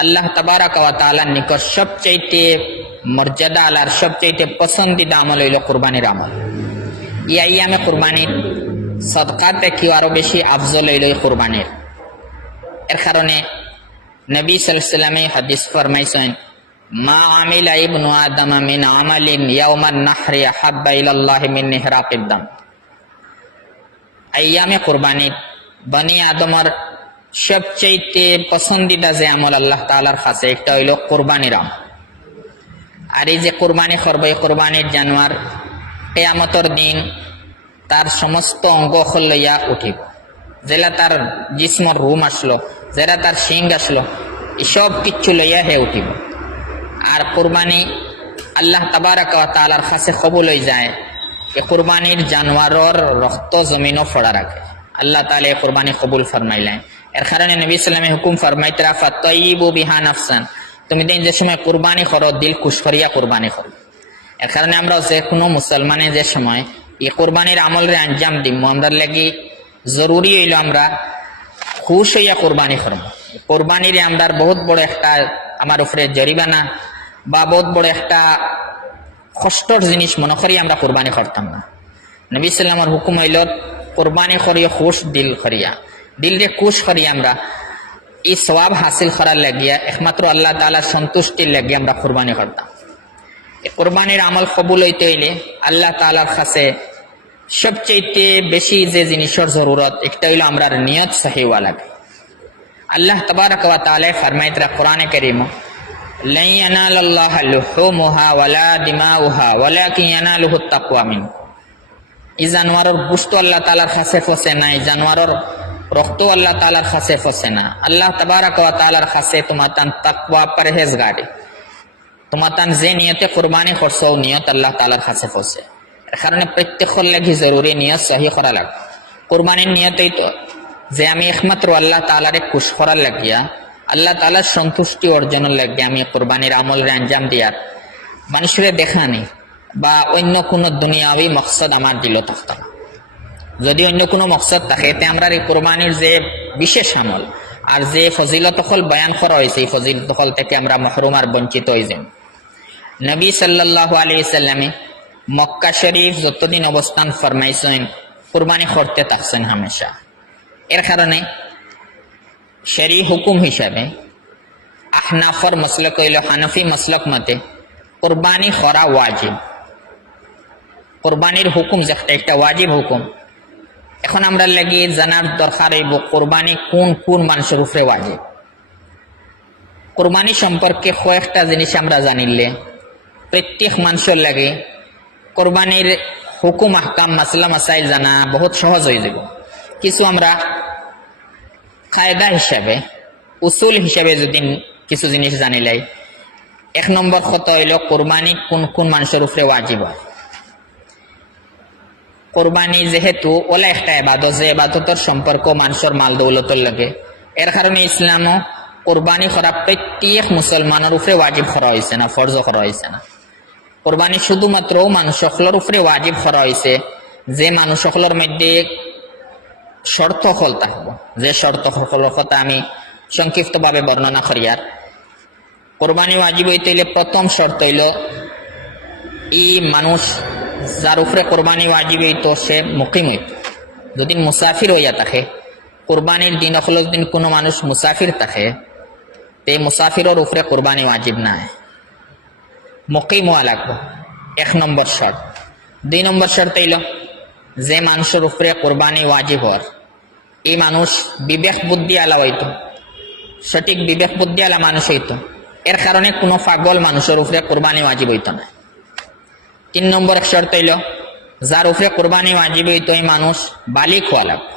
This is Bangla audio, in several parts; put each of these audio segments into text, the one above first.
আল্লাহ তাবারাক ওয়া তাআলার নিকট সবচাইতে মর্যাদা আলার সবচাইতে পছন্দিদা আমল হইল কোরবানির আমল। ই আইয়ামে কোরবানির সদকার থেকে আরও বেশি আফজল হইল কোরবানির। এর কারণে নবী সাল্লামে হাদিস ফরমাইছেন, মা আমিলা ইবনু আদম মিন আমালিন ইয়াউমান নাহরি হাব্বা ইলাল্লাহি মিন নিহরাকিদ দাম। আইয়ামে কোরবানি বনি আদমর সবচাইতে পছন্দিদা যে আমল আল্লাহ তাআলার কাছে, একটা হইল কোরবানির আমল। আর এই যে কোরবানি করব, এই কোরবানির জানোয়ার কেয়ামতর দিন তার সমস্ত অঙ্গ লইয়া উঠিব। যেলা তার জিসমর রুম আসলো যেটা তার শিং আসলো এসব কিচ্ছু লইয়া হে উঠিব। আর কোরবানি আল্লাহ তাবারাক ওয়া তাআলার কাছে কবুল হয়ে যায় এ কোরবানির জানোয়ারর রক্ত জমিনও ফড়া রাখে। আল্লাহ তালে কোরবানি কবুল ফরমাইলেন। এর কারণে নবী সাল্লামে হুকুম ফরমাইতে রাফা তৈবু বিহা নাফসান। তুমি দিন যে সময় কোরবানি করো, দিল খুশ করিয়া কোরবানি করো। এর কারণে আমরা যে কোনো মুসলমানে যে সময় এই কোরবানির আমলের আঞ্জাম দিব আমরা লাগি জরুরি হইল আমরা খুশ হইয়া কোরবানি করব কোরবানির আমরা বহুত বড় একটা আমার উপরে জরিমানা বা বহুত বড় একটা কষ্টর জিনিস, মনে করি আমরা কোরবানি করতাম না। নবী সাল্লামর হুকুম হইল, কোরবানি করিয়া খুশ দিল করিয়া। দিল রে খুশ করি আমরা। এই সবাব হাসিল করার লাগিয়া, একমাত্র আল্লাহ তালার সন্তুষ্টির লাগিয়া আমরা কোরবানি করতাম। কোরবানির আমল কবুল হইতে হইলে আল্লাহ তালার কাছে সবচেয়ে বেশি যে জিনিসের জরুরত, একটা হইল আমরা নিয়ত সহি লাগে আল্লাহ তবারক ওয়া তাআলা ফরমাইতরা কোরআনে কারীম লাই ইয়ানালাল্লাহ এই জানোয়ারের গোশত আল্লাহ তাআলার কাছে ফসে নাই, জানোয়ারের রক্ত আল্লাহ তাআলার কাছে ফসে না। আল্লাহ তবারক ওয়া তাআলার কাছে তোমার তান তাকওয়া পরহেজগারি। তোমার তান যে নিয়তে কোরবানি করছ নিয়ত আল্লাহ তাআলার কাছে ফসে। এর কারণে প্রত্যেকের লাগি জরুরি নিয়ত সহি করা লাগবে। কোরবানির নিয়তেই তো। যে আমি একমাত্র আল্লাহ তালারে খুশ করার লাগিয়া, আল্লাহ তালার সন্তুষ্টি অর্জনের লাগিয়া আমি কোরবানির আমলের আঞ্জাম দিয়ার মানুষের দেখা নেই, বা অন্য কোনো দুনিয়াবি মকসদ আমার দিল থাকতো না। যদি অন্য কোনো মকসদ থাকে তে আমরা এই কোরবানির যে বিশেষ আমল আর যে ফজিলত হল বয়ান করা হয়েছে, এই ফজিলত হল থেকে আমরা মহরুম আর বঞ্চিত হয়ে যাই। নবী সাল্লাহ আলী সাল্লামে মক্কা শরীফ যতদিন অবস্থান ফরমাইছেন, কোরবানি করতে থাকছেন হামেশা। এর কারণে শরী হুকুম হিসাবে আহনাফর মসলক হইল হানফি মসলক মতে কোরবানি করা ওয়াজিব। কোরবানির হুকুম যে একটা ওয়াজিব হুকুম। এখন আমরা লাগি জানার দরকার হইব কোরবানি কোন কোন মানুষের উপরে ওয়াজিব। কোরবানি সম্পর্কে কয়েকটা জিনিস আমরা জানিলে, প্রত্যেক মানুষের লাগে কোরবানির হুকুম, আহকাম, মাসলা, মাসাইল জানা বহুত সহজ হয়ে যাব। কিছু আমরা কায়দা হিসাবে, উসুল হিসাবে যদি কিছু জিনিস জানিলাই এক নম্বর কত হইল কোরবানি কোন কোন মানুষের উপরে ওয়াজিব হয়। কোরবানি যেহেতু ওলা একটা এবাদত, যে এবাদতর সম্পর্ক মানুষের মাল দৌলতর লাগে। এর কারণে ইসলামও কোরবানি করা প্রত্যেক মুসলমানের উপরে ওয়াজিব করা হয়েছে না, ফরজ করা হয়েছে না। কোরবানি শুধুমাত্র মানুষ সকলের উপরে ওয়াজিব করা হয়েছে, যে মানুষ সকলের মধ্যে শর্ত হল থাকব যে শর্ত সকলের কথা আমি সংক্ষিপ্তভাবে বর্ণনা করি আর। কোরবানি ওয়াজিব হইতে হইলে প্রথম শর্ত হইল ই মানুষ যার উপরে কোরবানি ওয়াজিব হইতো সে মুকিম হইত যদি মুসাফির হইয়া থাকে কোরবানির দিন অখলস দিন কোনো মানুষ মুসাফির থাকে তে মুসাফিরের উপরে কোরবানি ওয়াজিব নাই। মুকিম হওয়া লাগবো, এক নম্বর শর্ত দুই নম্বর শর্ত হইল যে মানুষের উপরে কোরবানি ওয়াজিব হর এই মানুষ বিবেক বুদ্ধি আলা হইতো সঠিক বিবেক বুদ্ধি আলা মানুষ হইতো এর কারণে কোনো পাগল মানুষের উপরে কোরবানি ওয়াজিব হইতো না তিন নম্বর শর্ত হইল, যার উপরে কোরবানি ওয়াজিব হইতো মানুষ বালিক হওয়া লাগবে।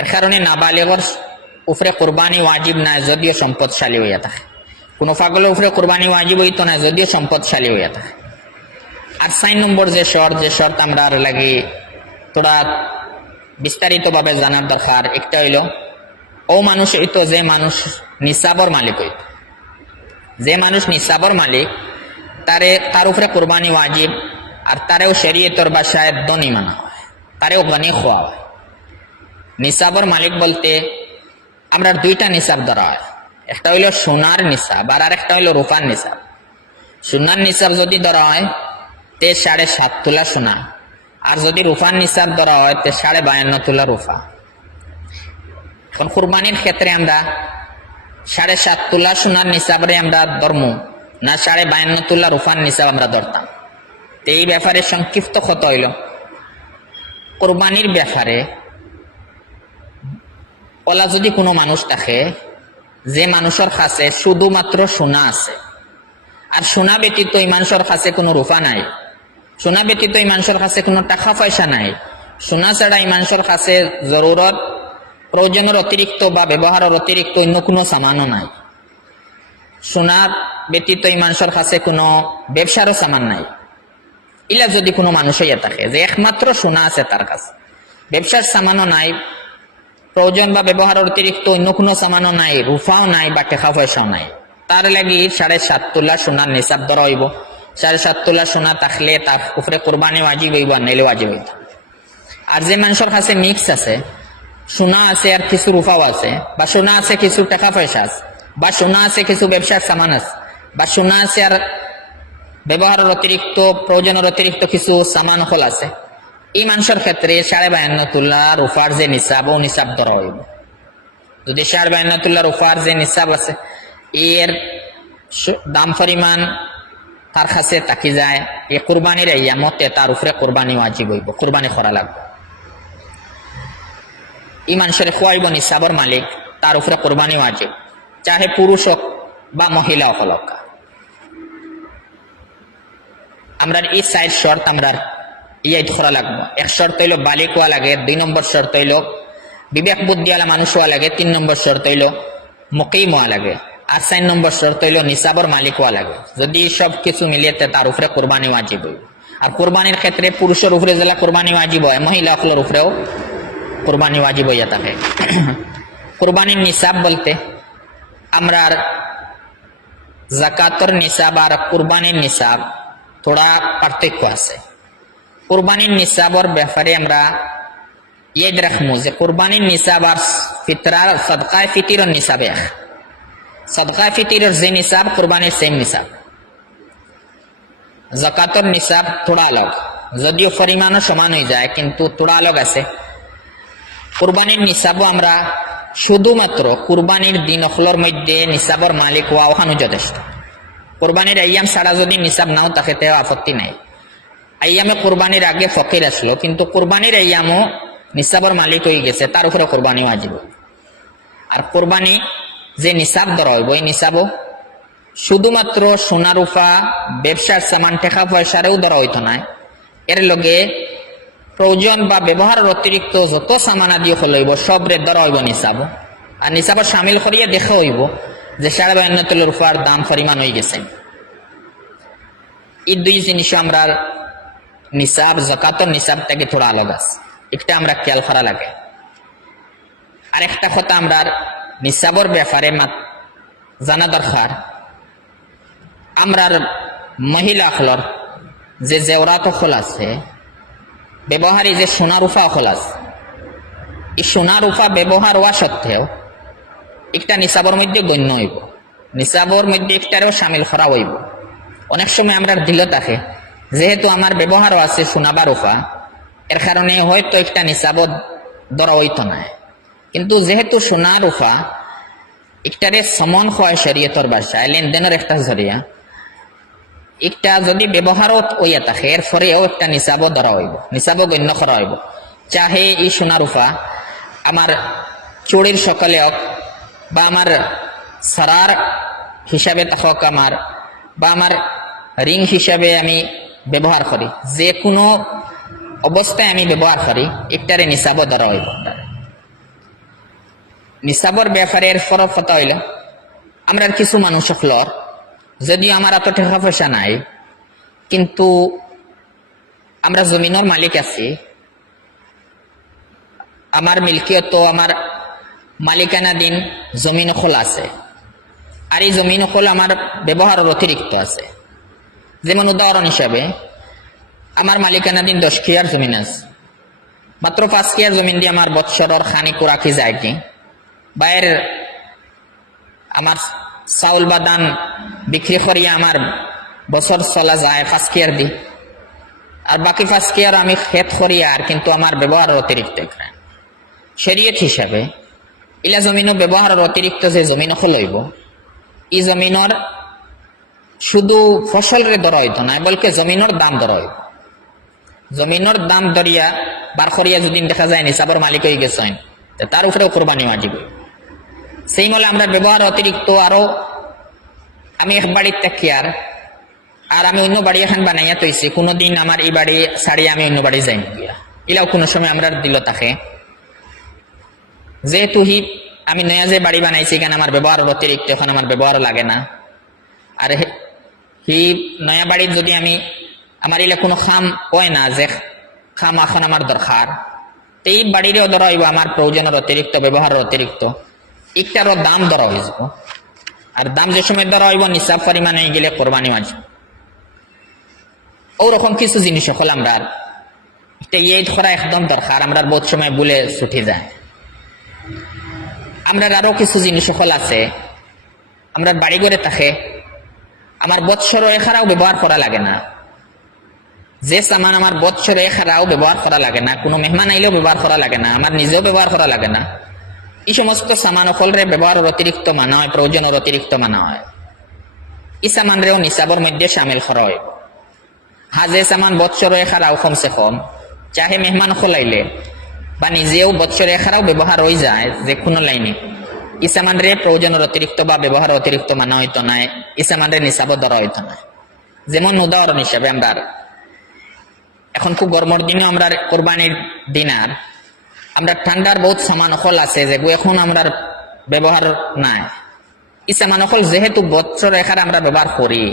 এর কারণে নাবালিগর উপরে কোরবানি ওয়াজিব নাই, যদিও সম্পদশালী হইয়া থাকে। কোনো পাগলের উপরে কোরবানি ওয়াজিব হইতো না যদিও সম্পদশালী হইয়া থাকে। আর চার নম্বর যে শর্ত যে শর্ত আমরা আর লাগি তোরা বিস্তারিতভাবে জানার দরকার, একটা হইল, ও মানুষ হইতো যে মানুষ নিসাবর মালিক হইত। যে মানুষ নিসাবর মালিক তারে, তার উপরে কোরবানি ওয়াজিব, আর তারেও শরীয়তর বাসায় দনি মানা হয়, তারেও গনি খোয়া হয়। নিসাবর মালিক বলতে, আমরা দুইটা নিসাব ধরা হয়, একটা হইল সোনার নিসাব, আর আরেকটা হইল রূপার নিসাব। সোনার নিসাব যদি ধরা হয়, তে সাড়ে সাত তোলা সোনা, আর যদি রূপার নিসাব ধরা হয়, তে সাড়ে বায়ান্ন তোলা রূপা এখন কুরবানির ক্ষেত্রে আমরা সাড়ে সাত তোলা সোনার নিসাবরে আমরা ধর্ম না সাড়ে বায়ান্ন তোলা রূপার নিসাব আমরা ধরতাম। তো এই ব্যাপারে সংক্ষিপ্ত ক্ষত হইল। কোরবানির ব্যাপারে ওলা যদি কোনো মানুষ থাকে যে মানুষের কাছে শুধুমাত্র সোনা আছে, আর সোনা ব্যতীত এই মানুষের কাছে কোনো রূপা নাই, সোনা ব্যতীত এই মানুষের কাছে কোনো টাকা পয়সা নাই, সোনা ছাড়া এই মানুষের কাছে জরুরত প্রয়োজনের অতিরিক্ত বা ব্যবহারের অতিরিক্ত অন্য কোনো সামানও নাই। সোনা ব্যতীত এই মানুষের কাছে কোনো ব্যবসারও সামান নাই। ইলা যদি কোনো মানুষ হইয়া থাকে, যে একমাত্র সোনা আছে তার কাছে। ব্যবসার সামানও নাই, প্রয়োজন বা ব্যবহারের অতিরিক্ত অন্য কোনো সামানও নাই, রুফাও নাই বা টাকা পয়সাও নাই। তার লাগি সাড়ে সাত তোলা সোনার নিসাব ধরা হইব। সাড়ে সাত তোলা সোনা থাকলে তার উপরে কোরবানি ওয়াজিব হইব আর নাইলে ওয়াজিব হইত আর যে মানুষের কাছে মিক্স আছে, সোনা আছে আর কিছু রুফাও আছে, বা সোনা আছে কিছু টাকা পয়সা আছে, বা সোনা আছে কিছু ব্যবসার সামান আছে বা সোনা আছে আর ব্যবহারের অতিরিক্ত, প্রয়োজনের অতিরিক্ত কিছু সামান হল আছে। এই মানুষের ক্ষেত্রে সাড়ে বায়ান্ন তুল্লা রুফার যে নিসাব, ও নিসাব ধরা হইব। যদি সাড়ে বায়ান্ন তুল্লা রুফার যে নিসাব আছে, এর দাম পরিমাণ তার কাছে তাকি যায় এই কোরবানির ইয়ামতে তার উপরে কোরবানি ওয়াজিব হইব, কোরবানি করা লাগবে। এই মানুষের খোয়াইব নিসাবর মালিক, তার উপরে কোরবানি ওয়াজিব। চাহে পুরুষ হোক বা মহিলা হোক আমরা এই সাইড শর্ত আমরা ইয়াই করা লাগবো। এক শর্ত হইল বালিক হওয়া লাগে, দুই নম্বর শর্ত হইল বিবেক বুদ্ধিওয়ালা মানুষ হওয়া লাগে, তিন নম্বর শর্ত হইল মুকিম হওয়া লাগে আর চার নম্বর শর্ত হইল নিসাবর মালিক হওয়া লাগে। যদি সব কিছু মিলিয়ে তার উপরে কোরবানি ওয়াজিব হইব। আর কোরবানির ক্ষেত্রে পুরুষের উপরে যেলা কোরবানি ওয়াজিব হয় মহিলা সকলের উপরেও কোরবানি ওয়াজিব হইয়া থাকে। কোরবানির নিসাব বলতে আমরা জাকাতর নিসাব আর কুরবানির নিসাব থোড়া পার্থক্য আছে কুরবানির নিসাবর ব্যাপারে আমরা ইয়াদ রাখব যে কুরবানির নিসাব আর ফিতরার সদকায় ফিতিরর নিসাব সদকায় ফিতিরর যে নিসাব কুরবানির সেম নিসাব জাকাতর নিসাব থোড়া আলগ যদিও পরিমাণও সমান হয়ে যায় কিন্তু থোড়া আলগ আছে কুরবানির নিসাবও আমরা শুধুমাত্র কুরবানির দিন অখলোর মধ্যে নিসাবর মালিক হওয়া ওখানো যথেষ্ট কোরবানির আইয়াম ছাড়া যদি নিসাব নাও, তাকে তেও আপত্তি নাই। আইয়ামে কোরবানির আগে ফকির আসলো, কিন্তু কোরবানির আইয়ামও নিসাবর মালিক হয়ে গেছে, তার উপরে কোরবানি আজিব আর কোরবানি যে নিসাব ধরা হইব, এই নিসাবও শুধুমাত্র সোনা রূপা ব্যবসার সামান, টাকা পয়সারেও ধরা হইতো না। এর লগে প্রয়োজন বা ব্যবহারের অতিরিক্ত যত সামান আদি হইব সব রে ধরা হইব নিসাব আর নিসাব সামিল করিয়া দেখা হইব। যে সাড়ে বায়ান্ন তেলের রূপার দাম পরিমাণ হয়ে গেছে। এই দুই জিনিস আমরা নিসাব, জকাতর নিসাব থেকে থোড়া আলাদা আছে। একটা আমরা খেয়াল করা লাগে। আর একটা কথা আমরা নিসাবর ব্যাপারে জানা দরকার। আমরার মহিলা হলর যে জেওরাত হল আছে, ব্যবহারী যে সোনা রূপা আছে, এই সোনা রূপা ব্যবহার হওয়া সত্ত্বেও একটা নিসাবর মধ্যে গণ্য হইব। নিসাবর মধ্যে একটারেও সামিল করা হইব। অনেক সময় আমরা দিল থাকে, যেহেতু আমার ব্যবহারও আছে সোনা উফা, এর কারণে হয়তো একটা নিসাবত ধরা হইতো না। কিন্তু যেহেতু সোনা রূপা একটারে সমন হয় শরীয়তর বাসায় লেনদেনের একটা জরিয়া, একটা যদি ব্যবহারত হইয়া থাকে, এর ফরেও একটা নিসাবও ধরা হইব নিসাবও গণ্য করা হইব। চাহে এই সোনা রূপা আমার চুরির সকালে বা আমার সারার হিসাবে থাকক আমার বা আমার রিং হিসাবে আমি ব্যবহার করি। যে কোনো অবস্থায় আমি ব্যবহার করি, একটারে নিসাবও ধরা হইব নিসাবর ব্যাপারে এর কথা হইল, আমরা কিছু মানুষ ফ্লর যদিও আমার এত টাকা পয়সা নাই, কিন্তু আমরা জমিনের মালিক আছি। আমার মিল্কিয়ত, আমার মালিকানা দিন জমিন খোলা আছে। আর এই জমিন খোলা আমার ব্যবহারের অতিরিক্ত আছে। যেমন উদাহরণ হিসাবে, আমার মালিকানা দিন দশ কিয়ার জমিন আছে। মাত্র পাঁচ কিয়ার জমিন দিয়ে আমার বৎসরের খানি কুরাকি যায় কি? বাইরের আমার চাউল বা ধান বিক্রি করিয়া আমার বছর চলা যায় ফার্স্ট ইয়ার দি। আর বাকি ফার্স্ট ইয়ার আমি খেত করি আর কিন্তু আমার ব্যবহারের অতিরিক্ত শরীয়ত হিসাবে ইলা জমিনও ব্যবহারের অতিরিক্ত যে জমিন লইব ই জমিনের শুধু ফসলের দর হইতো না, বলকে জমিনের দাম দর হইব জমিনের দাম দরিয়া বার করিয়া যদি দেখা যায় নিসাবর মালিক হয়ে গেছেন তার উপরেও কোরবানি মাজিব সেই মলে আমরা ব্যবহার অতিরিক্ত আরও আমি এক বাড়ির থাকি আর আর আমি অন্য বাড়ি এখন বানাইয়া তৈছি কোনোদিন আমার এই বাড়ি ছাড়িয়ে আমি অন্য বাড়ি যাই গিয়া। ইলাও কোনো সময় আমরা দিল তাকে যেহেতু হি আমি নয়া যে বাড়ি বানাইছি কেন আমার ব্যবহার অতিরিক্ত, এখন আমার ব্যবহার লাগে না। আর হে- নয়া বাড়ির যদি আমি, আমার ইলে কোনো খাম কয় না, যে খাম এখন আমার দরকার এই বাড়িরও ধরা হইব, আমার প্রয়োজনের অতিরিক্ত, ব্যবহারের অতিরিক্ত। একটারও দাম ধরা হয়ে যাব। আর দাম যে সময় ধরা হইব, নিসাব পরিমাণে গেলে কোরবানি আসবে ওরকম কিছু জিনিস হল আমরা এটা ইয়ে করা একদম দরকার আমরা বহুত সময় বলে ছুটি যায়। আমরা আরও কিছু জিনিস সকল আছে। আমরা বাড়ি ঘরে থাকে। আমার বৎসর এখারাও ব্যবহার করা লাগে না। যে সামান আমার বৎসর এখারাও ব্যবহার করা লাগে না। কোনো মেহমান আইলেও ব্যবহার করা লাগে না। আমার নিজেও ব্যবহার করা লাগে না। এই সমস্ত সামান সকলরে ব্যবহারের অতিরিক্ত মানা হয়, প্রয়োজনের অতিরিক্ত মানা হয়। এই সামানরেও নিসাবর মধ্যে সামিল করা হয়। হাজে সামান বৎসর এখারাও কমসে কম। চাহে মেহমান খোলাইলে বা নিজেও বৎসর এখারাও ব্যবহার হয়ে যায় যে কোনো লাইনে। ইসামান রে প্রয়োজনের অতিরিক্ত বা ব্যবহার অতিরিক্ত মানা হইতো নাই ইসামান রে নিসাব ধরা হইতো না যেমন উদাহরণ হিসাবে আমরা এখন খুব গরমের দিনে আমরা কোরবানির দিনার আমরা ঠান্ডার বহুত সমান অকল আছে যেগুলো এখন আমরা ব্যবহার নাই। ইসামান অকল যেহেতু বৎসর এখানে আমরা ব্যবহার করি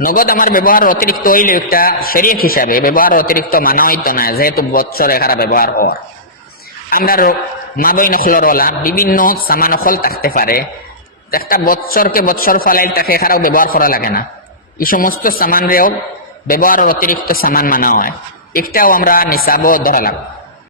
নগদ আমার ব্যবহার অতিরিক্ত হইলে একটা শরীর হিসাবে ব্যবহার অতিরিক্ত মানা হইতো না যেহেতু বৎসর এখানে ব্যবহার হওয়ার আমরা মাদই নখলরওয়ালা বিভিন্ন সামান নখল থাকতে পারে একটা বৎসরকে বৎসর ফলাইল তাকে এখানেও ব্যবহার করা লাগে না। এই সমস্ত সামানরেও ব্যবহারের অতিরিক্ত সামান মানা হয়। একটাও আমরা নিসাবও ধরা লাগবে